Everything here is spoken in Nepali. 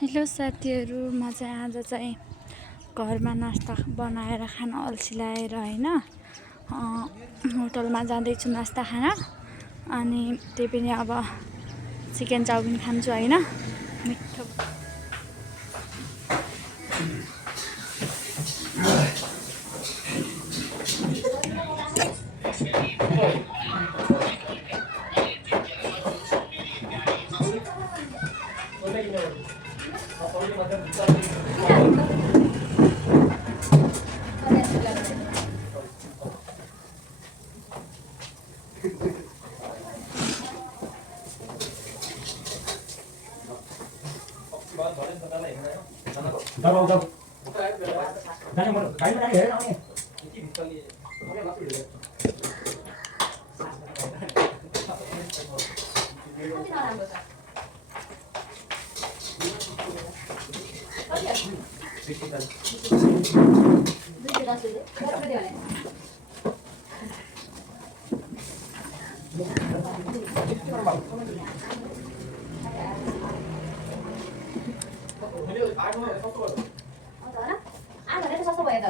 हेलो साथीहरू, म चाहिँ आज चाहिँ घरमा नास्ता बनाएर खान अल्छिलाएर होइन होटलमा जाँदैछु नास्ता खान। अनि त्यही पनि अब चिकन चाउमिन खान्छु होइन, मिठो। सस्तो भयो त